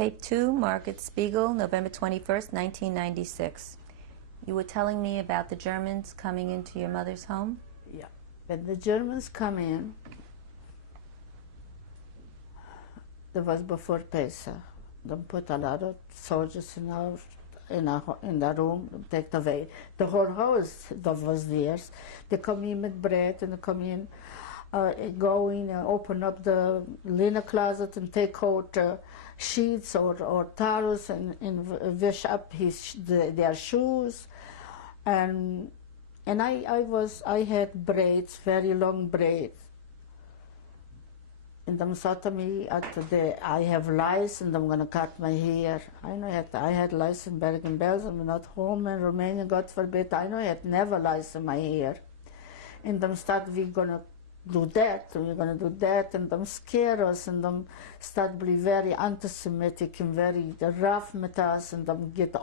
Take2, Market Spiegel, November 21st, 1996. You were telling me about the Germans coming into your mother's home? Yeah. When the Germans come in, that was before Pesach. They put a lot of soldiers in the room, take away. The whole house that was theirs. They come in with bread and they come in, go in and open up the linen closet and take out sheets or towels and wash up their shoes. And I had braids, very long braids. And they said to me, I have lice and I'm going to cut my hair. I had lice in Bergen-Belsen, not home in Romania, God forbid. I had never lice in my hair. And they started, we're going to do that, and we're going to do that, and they scare us, and they start to be very anti-Semitic and very rough with us, and they get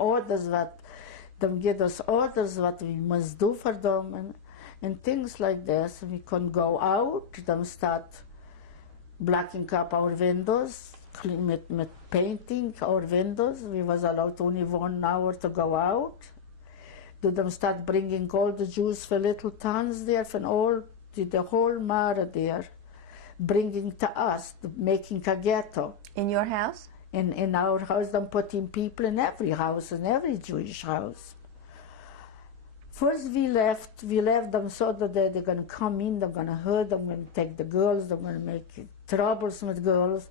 us orders what we must do for them, and things like this. We couldn't go out. They start blacking up our windows, with painting our windows. We was allowed only 1 hour to go out. Do them start bringing all the Jews for little towns there, from all the whole Mara there, bringing to us, making a ghetto. In your house? In our house, them putting people in every house, in every Jewish house. First we left them so that they're going to come in, they're going to hurt, they're going to take the girls, they're going to make troubles with girls.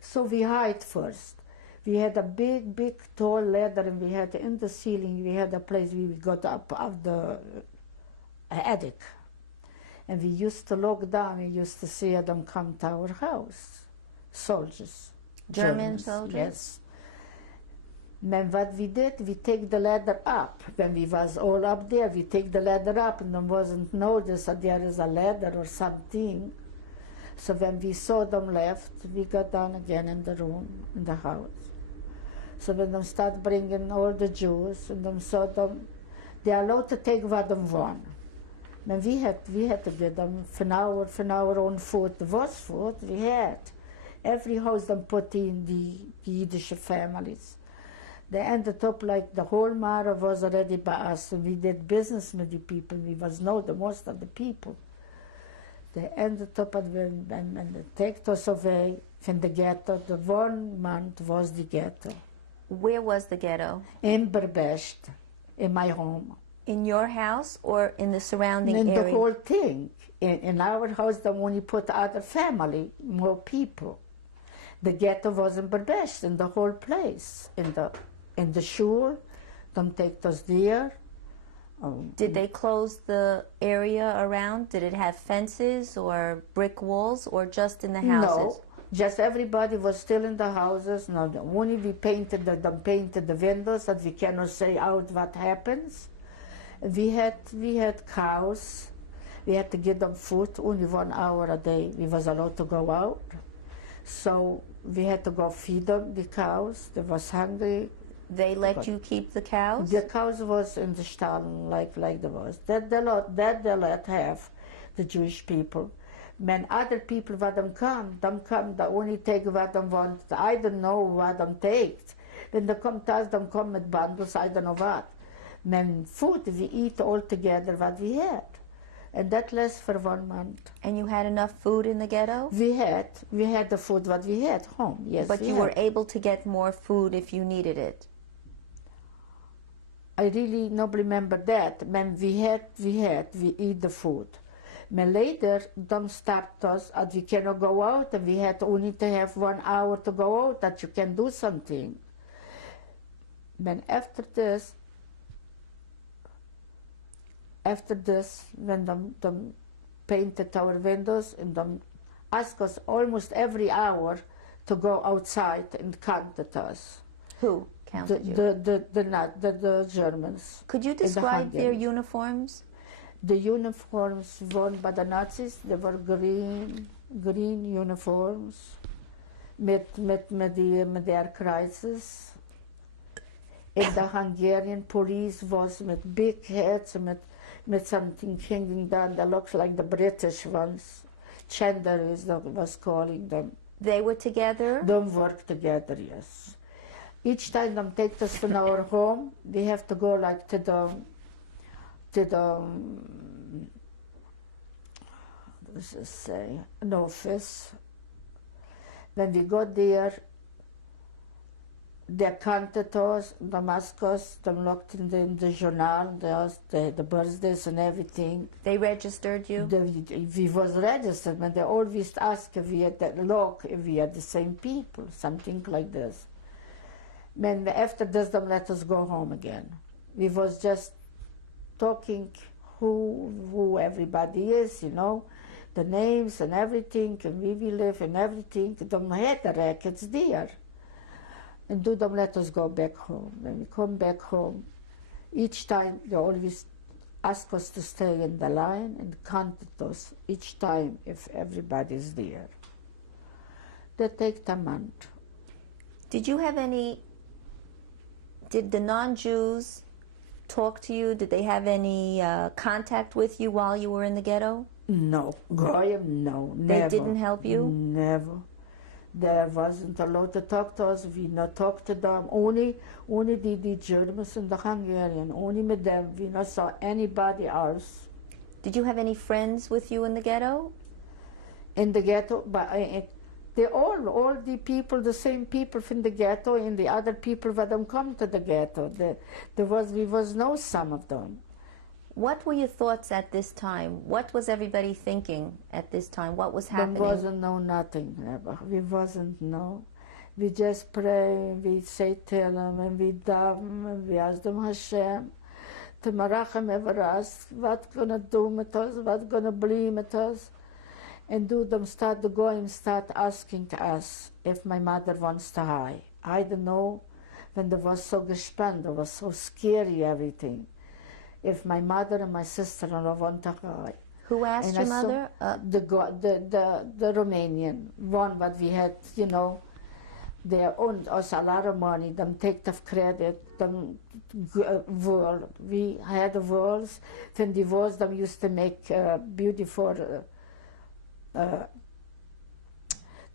So we hide first. We had a big, tall ladder, and we had in the ceiling, we had a place where we got up of the attic. And we used to look down, we used to see them come to our house. Soldiers. German soldiers? Yes. Then what we did, we take the ladder up. When we was all up there, we take the ladder up, and then wasn't noticed that there is a ladder or something. So when we saw them left, we got down again in the room, in the house. So when they start bringing all the Jews, and they saw them, they are allowed to take what they want. And we had to give them for our own food. There was food, we had. Every house they put in the Yiddish families. They ended up like the whole Mara was already by us, and we did business with the people. We was know the most of the people. They ended up when they take us away from the ghetto. The 1 month was the ghetto. Where was the ghetto? In Berbest, in my home. In your house or in the surrounding area? In the whole thing. In our house, they only put other family, more people. The ghetto was in Berbest, in the whole place. In the shul, they take us there. Did they close the area around? Did it have fences or brick walls, or just in the houses? No, just everybody was still in the houses. No, only we painted the windows that we cannot say out what happens. We had cows. We had to give them food only 1 hour a day. We was allowed to go out, so we had to go feed them, the cows. They was hungry. They let you keep the cows? The cows was in the stall like there was. That they let have the Jewish people. When other people what them come, they only take what they want. I don't know what them take. When they come to us, they come with bundles, I don't know what. When food, we eat all together what we had. And that lasts for 1 month. And you had enough food in the ghetto? We had the food what we had home, yes. But you were able to get more food if you needed it? I really not remember that. When we eat the food. When later, them stopped us, and we cannot go out, and we had only to have 1 hour to go out, that you can do something. Then after this, when them painted our windows, and them asked us almost every hour to go outside and counted us. Who counted you? The Germans. Could you describe their uniforms? The uniforms worn by the Nazis, they were green uniforms, with their kreuzes. And the Hungarian police was with big hats, with something hanging down that looks like the British ones. Chandler was calling them. They were together? They worked together, yes. Each time they take us from our home, we have to go like to the let's just say an office. When we got there, they counted us, they asked us, they looked in the journal, the birthdays and everything. They registered you? We was registered, but they always asked if we had that look, if we are the same people, something like this. And after this, they let us go home again. We was just talking who everybody is, you know, the names and everything, and where we live and everything. They had the records there. And do them let us go back home. When we come back home, each time they always ask us to stay in the line and counted us each time if everybody's there. They take a month. Did the non-Jews talk to you? Did they have any contact with you while you were in the ghetto? No, Goyim, no, never. They didn't help you? Never. There wasn't allowed to talk to us. We not talk to them. Only the Germans and the Hungarian. Only with them. We not saw anybody else. Did you have any friends with you in the ghetto? In the ghetto, but they all the people, the same people from the ghetto, and the other people that don't come to the ghetto. We was know some of them. What were your thoughts at this time? What was everybody thinking at this time? What was happening? There wasn't know nothing, never. We wasn't know. We just pray, we say Tehillim, and we daven, and we ask them Hashem to marachem over us, what gonna do with us, what gonna be with us. And do them start to go and start asking us if my mother wants to hide. I don't know, when they was so gespannt, it was so scary, everything. If my mother and my sister-in-law want to hide. Who asked your mother? The Romanian one, but we had, you know, they owned us a lot of money. Them take the credit. Them world. We had walls. From the walls, them used to make beautiful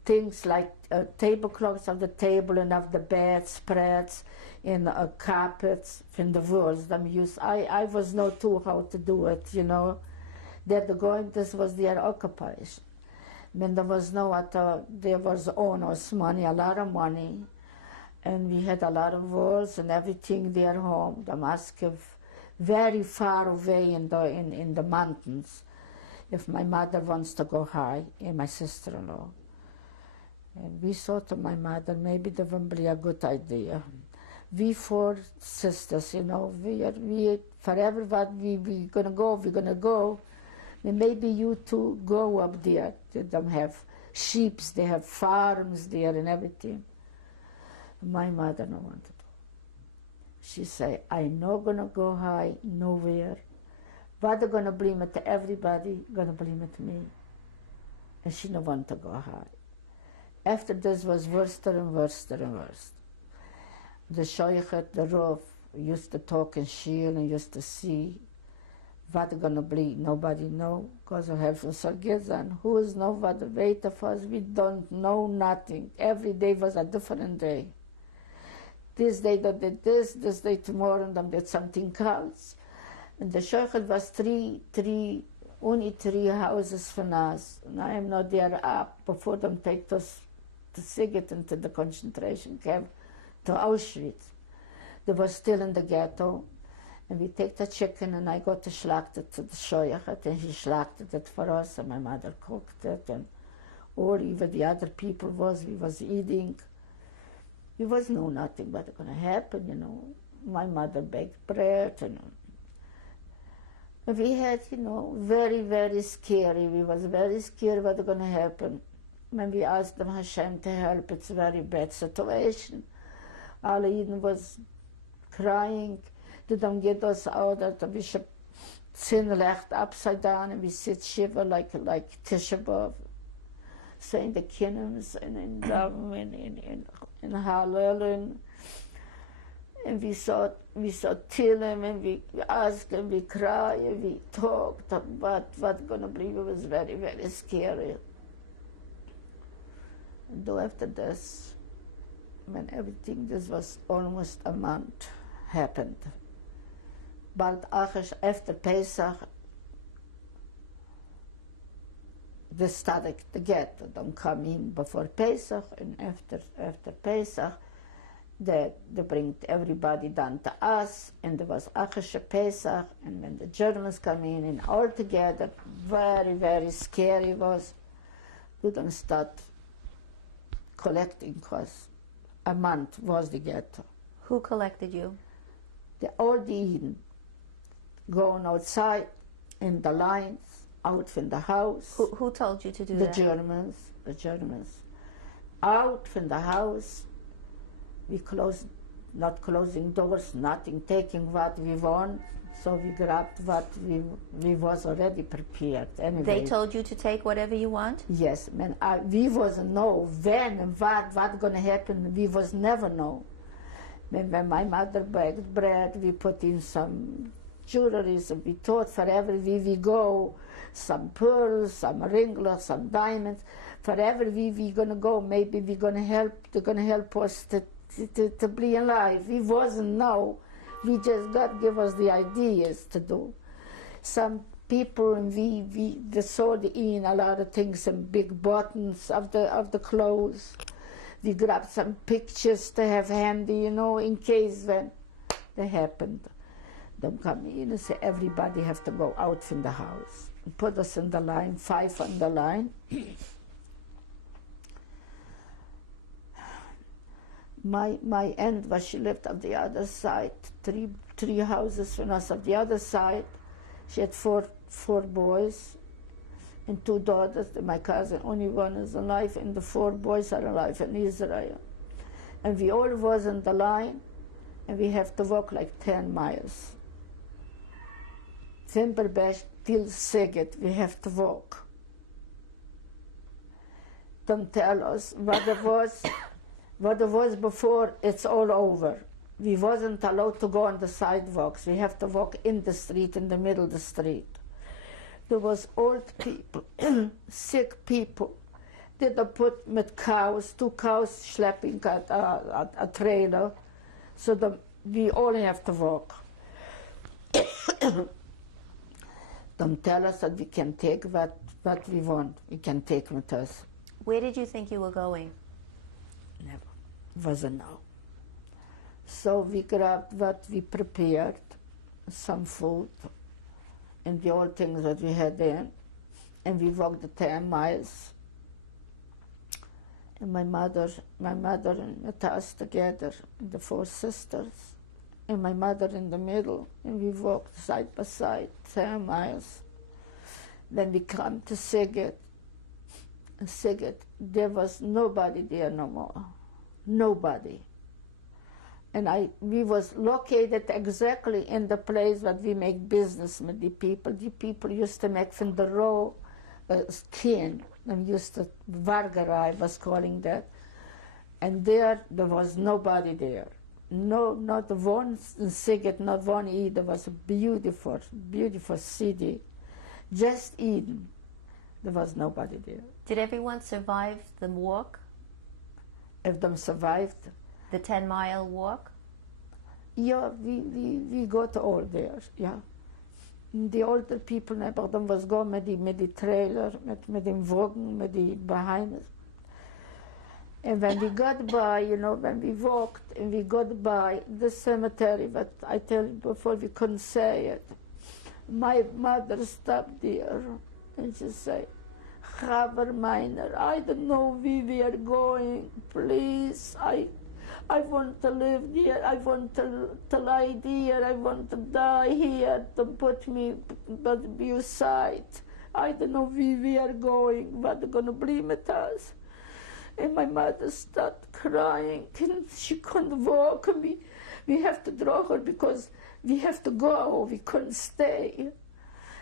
things like tablecloths of the table and of the bed spreads and carpets from the walls. Them used. I was not too how to do it, you know. This was their occupation. When there was there was owners money, a lot of money, and we had a lot of walls and everything their home. The mosque very far away in the mountains. If my mother wants to go high, and my sister-in-law. And we thought to my mother, maybe that would be a good idea. We 4 sisters, you know, we forever what we gonna go. And maybe you two go up there. They have sheep, they have farms there and everything. My mother no wanted to. She said, I'm not gonna go high nowhere. But they're gonna blame it to everybody, gonna blame it to me. And she no want to go high. After this was worse and worse and worse. The Shoah, the Rav, used to talk and shield and used to see what gonna be. Nobody know, because of Helfen Sargizan. Who is know what the wait of us? We don't know nothing. Every day was a different day. This day they did this day tomorrow and they did something else. And the Shoah was only three houses from us. And I am not there up before them take us to Siget into the concentration camp to Auschwitz. They were still in the ghetto. And we take the chicken and I got to schlacht it to the Shoah and he schlachted it for us and my mother cooked it and or even the other people we was eating. We was know nothing what gonna happen, you know. My mother baked bread and we had, you know, very, very scary. We was very scared what gonna happen. When we asked them Hashem to help, it's a very bad situation. All Eden was crying. They don't get us out that we should sit left upside down and we sit shiver like Tisha B'Av, saying the Kinnims and in Hallel and we saw Tillim and we asked and we cry and we talked about what's gonna be. It was very, very scary. And after this, when everything, this was almost a month, happened. But after Pesach, they started to get, don't come in before Pesach, and after Pesach, they bring everybody down to us, and there was Achash Pesach, and when the Germans come in, and all together, very, very scary was. We don't start collecting, because a month was the ghetto. Who collected you? All the Eden going outside in the lines, out from the house. Who told you to do The that? The Germans. Out from the house, we not closing doors, nothing, taking what we want. So we grabbed what we was already prepared. Anyway. They told you to take whatever you want? Yes, man. We wasn't know when and what gonna happen. We was never know. When my mother baked bread, we put in some jewelry. So we thought forever we go, some pearls, some ringlets, some diamonds. Forever we gonna go. Maybe we gonna help. They're gonna help us to be alive. We wasn't know. We just God give us the ideas to do. Some people and they sewed in a lot of things, some big buttons of the clothes. We grabbed some pictures to have handy, in case when they happened. They come in and say everybody have to go out from the house. And put us in the line, 5 on the line. My aunt was, she lived on the other side, three houses from us on the other side. She had four boys and 2 daughters. My cousin, only one is alive, and the 4 boys are alive in Israel. And we all was in the line, and we have to walk like 10 miles. Timberbash till Siget, we have to walk. Don't tell us what it was. What it was before, it's all over. We wasn't allowed to go on the sidewalks. We have to walk in the street, in the middle of the street. There was old people, sick people. They put with cows, 2 cows schlepping a trailer, so we all have to walk. Don't tell us that we can take what we want. We can take with us. Where did you think you were going? Never. Wasn't know. So we grabbed what we prepared, some food, and the old things that we had in, and we walked the 10 miles. And my mother and us together, the 4 sisters, and my mother in the middle, and we walked side by side 10 miles. Then we come to Siget. There was nobody there no more. Nobody. And we was located exactly in the place that we make business with the people. The people used to make from the raw skin, and used to, Vargarai was calling that. And there was nobody there. No, not one in Siget, not one either. It was a beautiful, beautiful city. Just Eden. There was nobody there. Did everyone survive the walk? If them survived? The 10-mile walk? Yeah, we got all there, yeah. The older people, never them was go with the trailer, with the wagon, with the behind us. And when we got by, when we walked and we got by the cemetery, but I tell you before, we couldn't say it. My mother stopped there and she said, "Chaver Miner, I don't know where we are going. Please, I want to live here. I want to lie here. I want to die here. Don't put me by your side. I don't know where we are going. What they're going to blame at us." And my mother started crying, and she couldn't walk. We have to draw her because we have to go. We couldn't stay.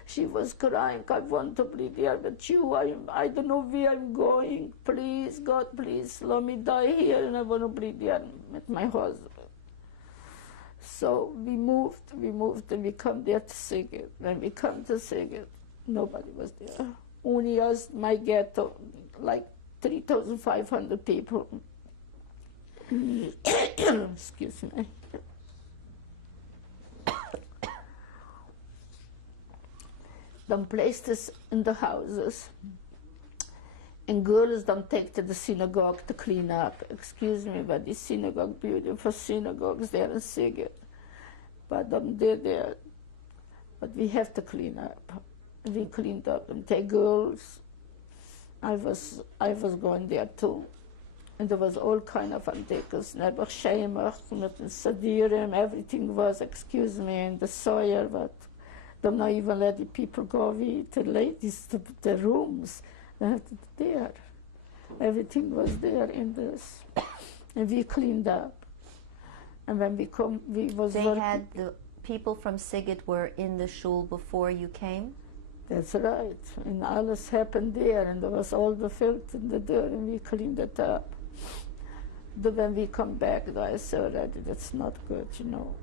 She was crying, "I want to be there with you. I don't know where I'm going. Please, God, please, let me die here, and I want to be there with my husband." So we moved, and we come there to Siget. When we come to Siget, nobody was there. Only us, my ghetto, like 3,500 people. excuse me. Them placed us in the houses, and girls don't take to the synagogue to clean up. Excuse me, but the synagogue, beautiful synagogues there in Spiegel, but them did there. But we have to clean up. We cleaned up and take girls. I was going there too. And there was all kind of antiques, never shemach, mit den sadirim, everything was, excuse me, in the soil, but they don't even let the people go with the ladies to the rooms. They had it there. Everything was there in this. And we cleaned up. And when we come, we was They working. had the people from Sigurd were in the shul before you came? That's right. And alles happened there, and there was all the filth in the dirt, and we cleaned it up. Then when we come back, I said already, that's not good, you know.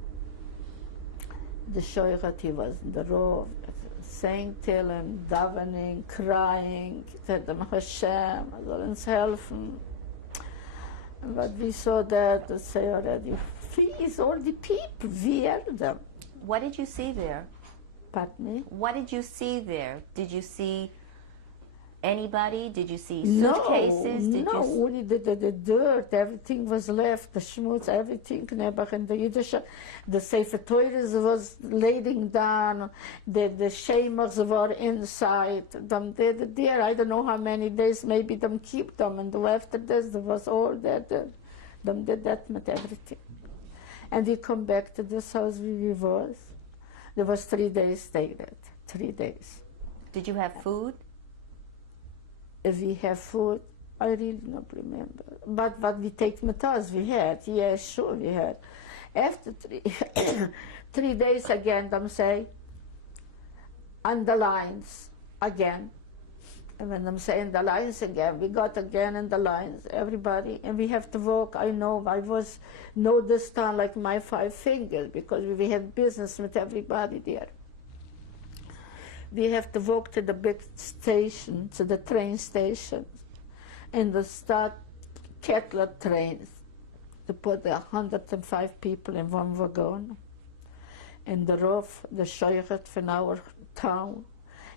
The Shoah, he was in the row, saying till him, davening, crying, said him, Hashem, soll uns helfen. But we saw that, I say already, please, all the people, we are them. What did you see there? Pardon me? What did you see there? Did you see anybody? Did you see suitcases? Did No, you only the dirt, everything was left, the schmutz, everything, Nebach, and the Yiddish, the Sefer Teures was laying down, the shemers were inside, them did there, I don't know how many days, maybe them keep them, and after this, there was all that, them did that with everything. And we come back to this house where we was. There was 3 days stayed at, 3 days. Did you have food? If we have food, I really don't remember. But what we take with us, we had. Yes, sure, we had. After 3 days again, them say, on the lines again. And when them say in the lines again, we got again in the lines, everybody, and we have to walk. I know, I was know this town like my 5 fingers because we had business with everybody there. We have to walk to the big station, to the train station, and to start Kettler trains to put 105 people in one wagon. And the roof, the Shoychet from our town,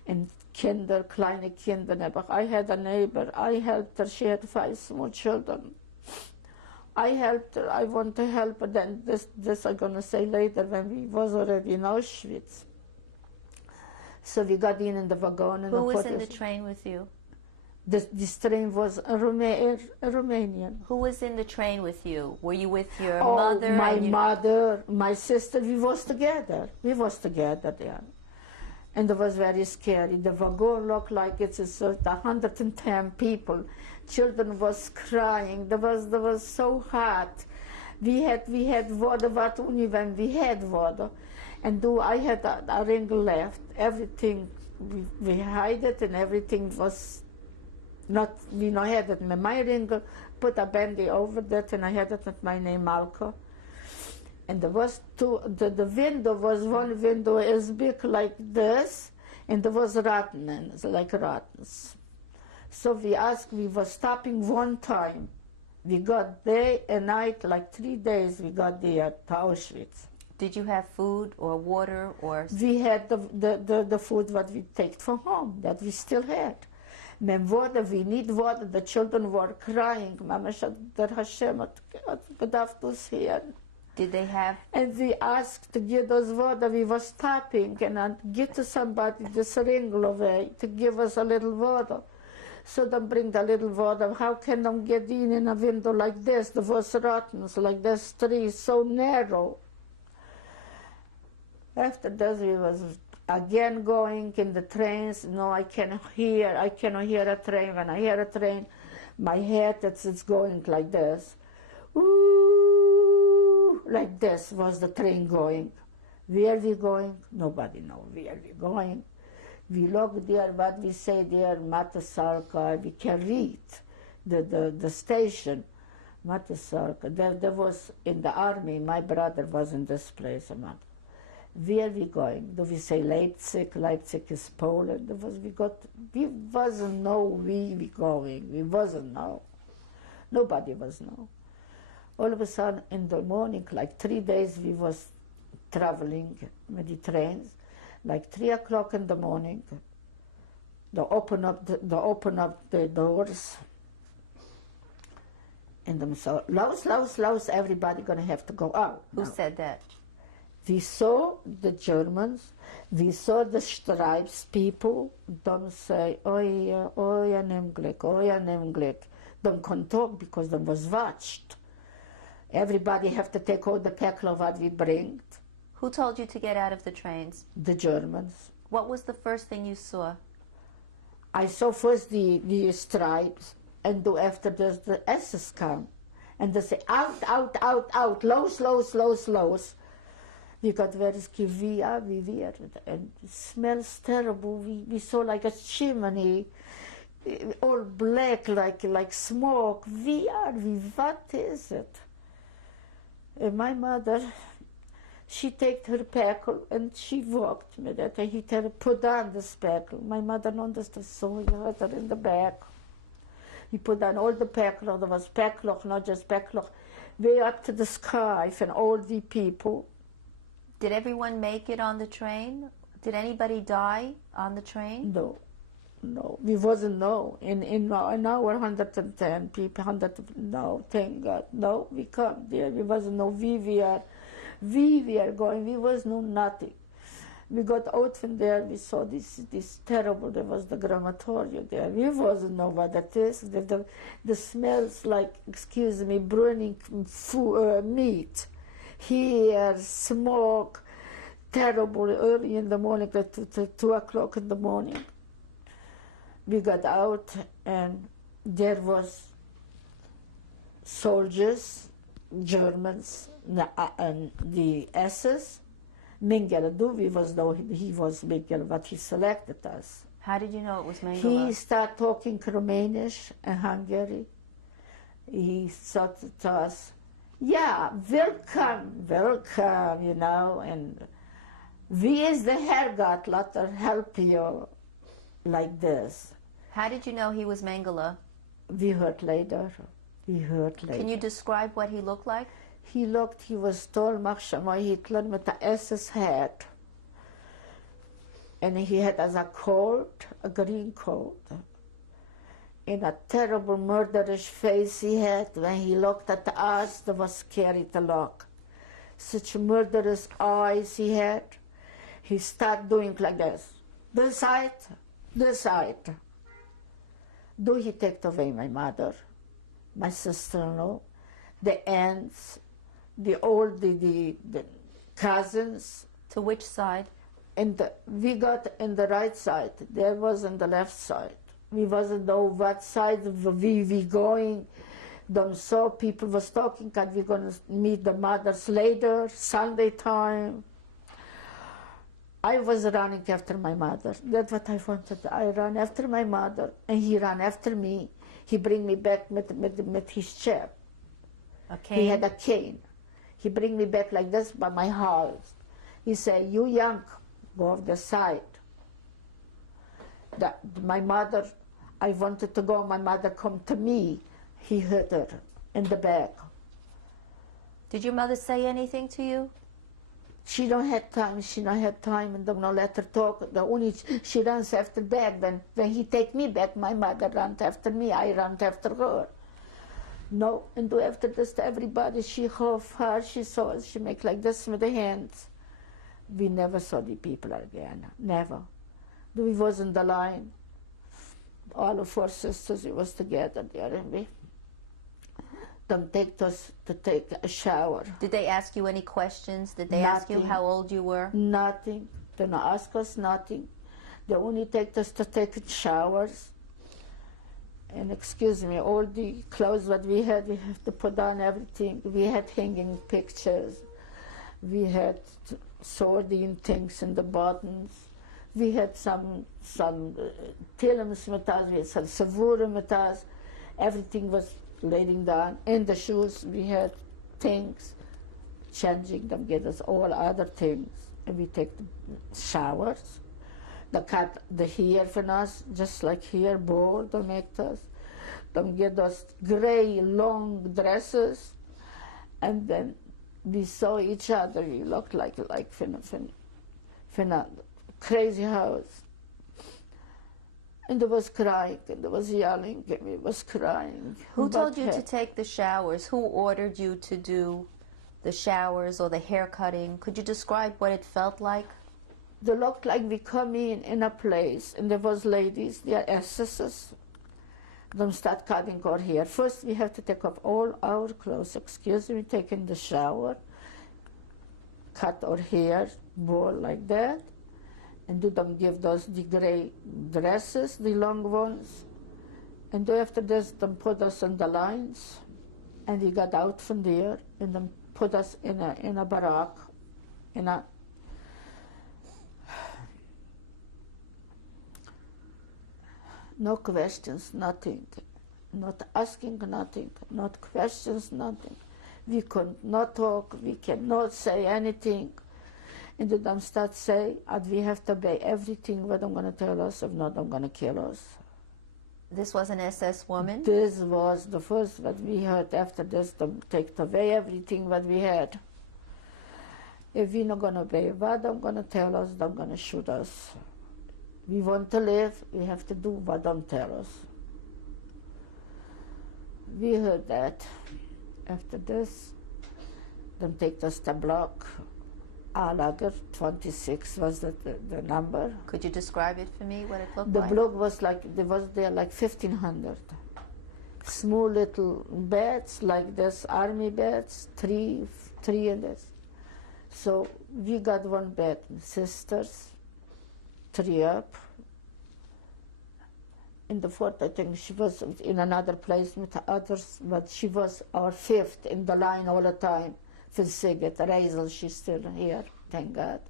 and Kinder, kleine Kinder. I had a neighbor, I helped her, she had 5 small children. I helped her, I want to help her, then this I'm gonna say later when we was already in Auschwitz. So we got in the wagon. And who was in the train with you? This train was a Romanian. Who was in the train with you? Were you with your Oh, mother? my mother, my sister, we was together. We was together there. And it was very scary. The wagon looked like it's 110 people. Children was crying. There was so hot. We had water, but only when we had water. And I had a ring left. Everything, we hide it, and everything was not, we not had it. My ring, put a bandy over that, and I had it with my name, Malka. And there was the window was one window as big like this, and there was rottenness, like rottens. So we were stopping one time. We got day and night, like 3 days we got there to Auschwitz. Did you have food or water or? We had the food what we take from home, that we still had. When water, we need water, the children were crying. Mama said, "Der Hashem hat gedacht us here." Did they have? And we asked to give us water. We were stopping and I'd give to somebody this ring away to give us a little water. So they bring the little water. How can they get in a window like this? There was rotten, like this tree, so narrow. After this, we was again going in the trains. No, I cannot hear a train. When I hear a train, my head, it's going like this. Ooh, like this was the train going. Where we going? Nobody knows where we going. We look there, what we say there, Matasarka, we can read the station, Matasarka. There was in the army, my brother was in this place. Where we going? Do we say Leipzig? Leipzig is Poland. We wasn't know we going. We wasn't know. Nobody was know. All of a sudden, in the morning, like 3 days we was traveling with the trains, like 3 o'clock in the morning, they open up the doors, and them so, Laus, everybody gonna have to go out. Who now. said that? We saw the Germans, we saw the stripes people, them say, oh ja, nem Glück. Them couldn't talk because them was watched. Everybody have to take all the peckler what we bring. Who told you to get out of the trains? The Germans. What was the first thing you saw? I saw first the stripes, and after the S's come. And they say, out, los. We got very scared, and it smells terrible. We saw like a chimney, all black, like smoke. What is it? And my mother, she take her peckle and she walked me that, and he tell her, put on the speckle. My mother understood, so he had her in the back. He put on all the peckle. There was peckle, not just peckle, way up to the sky, and all the people. Did everyone make it on the train? Did anybody die on the train? No, we wasn't, no. In our 110 people, no, thank God. No, we come there, we wasn't, no, we are going, we was no nothing. We got out from there, we saw this terrible, there was the crematorium there. We wasn't know what that is. The smells like, excuse me, burning meat. Here, smoke, terrible, early in the morning, at 2 o'clock in the morning. We got out, and there was soldiers, Germans, and the SS. Mengele Duvi was, though he was Mengele, but he selected us. How did you know it was Mengele? He started talking Romanish and Hungary. He said to us, yeah, welcome, you know, and we is the Herrgott, let her help you like this. How did you know he was Mengele? We heard later. Can you describe what he looked like? He was tall, Machshama Hitler, with the SS hat. And he had as a coat, a green coat. And a terrible murderish face he had. When he looked at us, that was scary to look. Such murderous eyes he had. He started doing like this. This side. Do he take away my mother, my sister-in-law, the aunts, the cousins. To which side? And we got in the right side. There was on the left side. We wasn't know what side we going. Them saw people was talking, and we gonna meet the mothers later, Sunday time. I was running after my mother. That's what I wanted. I ran after my mother, and he ran after me. He bring me back with his chair. A cane? He had a cane. He bring me back like this by my house. He said, you young, go off the side. My mother, I wanted to go, my mother come to me. He hit her in the back. Did your mother say anything to you? She don't have time, and don't let her talk. She runs after Dad. When he take me back, my mother ran after me, I ran after her. No, and do after this to everybody, she huff her, she saw us, she make like this with the hands. We never saw the people again, never. We was in the line. All of our sisters, we was together there, and we them take us to take a shower. Did they ask you any questions? Did they ask you how old you were? Nothing. They don't ask us nothing. They only take us to take showers. And excuse me, all the clothes that we had, we have to put on everything. We had hanging pictures. We had sardine things in the buttons. We had some films with us, we had some savura with us. Everything was laying down. In the shoes, we had things, changing them, get us all other things. And we take the showers. They cut the hair for us, just like here, bald, they make us. They get us gray, long dresses. And then we saw each other. We looked like a crazy house. And there was crying, and there was yelling, and we was crying. Who told you to take the showers? Who ordered you to do the showers or the hair cutting? Could you describe what it felt like? They looked like we come in a place, and there was ladies, they are SSs. Them start cutting our hair. First, we have to take off all our clothes. Excuse me, taking the shower, cut our hair, ball like that, and do them give those the gray dresses, the long ones, and after this, them put us on the lines, and we got out from there, and then put us in a barrack, in a no questions, nothing. Not asking nothing, not questions, nothing. We could not talk, we cannot say anything. And then them start say, and we have to obey everything what I'm going to tell us, if not, I'm going to kill us. This was an SS woman? This was the first what we heard. After this, them take away everything what we had. If we're not going to obey what I'm going to tell us, they're going to shoot us. We want to live, we have to do what they tell us. We heard that. After this, they take us to block. Lager 26 was the number. Could you describe it for me, what it looked The like? block was like, there was there like 1,500. Small little beds like this, army beds, three in this. So we got one bed, sisters, 3 up. In the fourth, I think she was in another place with the others, but she was our 5th in the line all the time. For Siget, Razel, she's still here, thank God.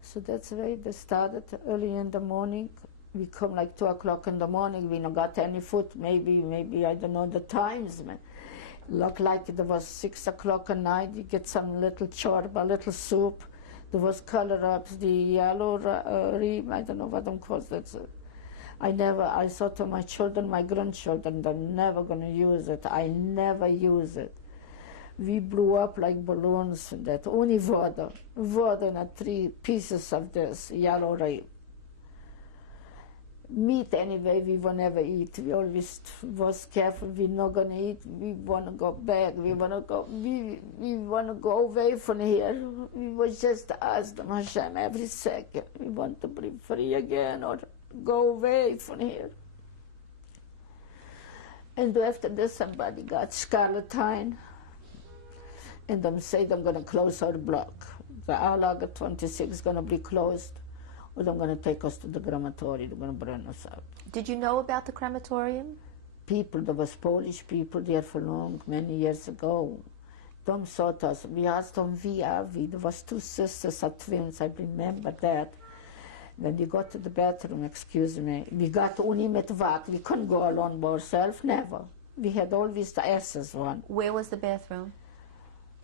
So that's the way they started early in the morning. We come like 2 o'clock in the morning, we not got any food, maybe, I don't know the times, man. Looked like it was 6 o'clock at night, you get some little chorba, little soup. There was color-ups, the yellow ream, I don't know what them called that. I thought to my children, my grandchildren, they're never gonna use it. I never use it. We blew up like balloons from that. Only water and 3 pieces of this yellow rape. Meat anyway, we will never eat. We always was careful. We're not gonna eat. We wanna go back. We wanna go away from here. We was just ask them Hashem every second. We want to be free again or go away from here. And after this, somebody got scarletine. And them say they're going to close our block. The Alaga 26 is going to be closed, or they're going to take us to the crematorium. They're going to burn us out. Did you know about the crematorium? People, there was Polish people there for long, many years ago. Them saw us. We asked them, there was 2 sisters, twins, I remember that. When we got to the bathroom, excuse me, we got only met what? We couldn't go alone by ourselves, never. We had always the SS one. Where was the bathroom?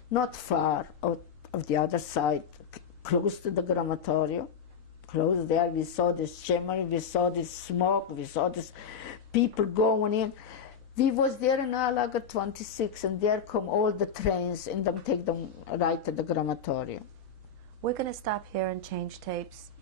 Not far out of the other side, close to the crematorium. Close there, we saw this shimmer, we saw this smoke, we saw this people going in. We was there in Alaga 26, and there come all the trains, and them take them right to the crematorium. We're going to stop here and change tapes.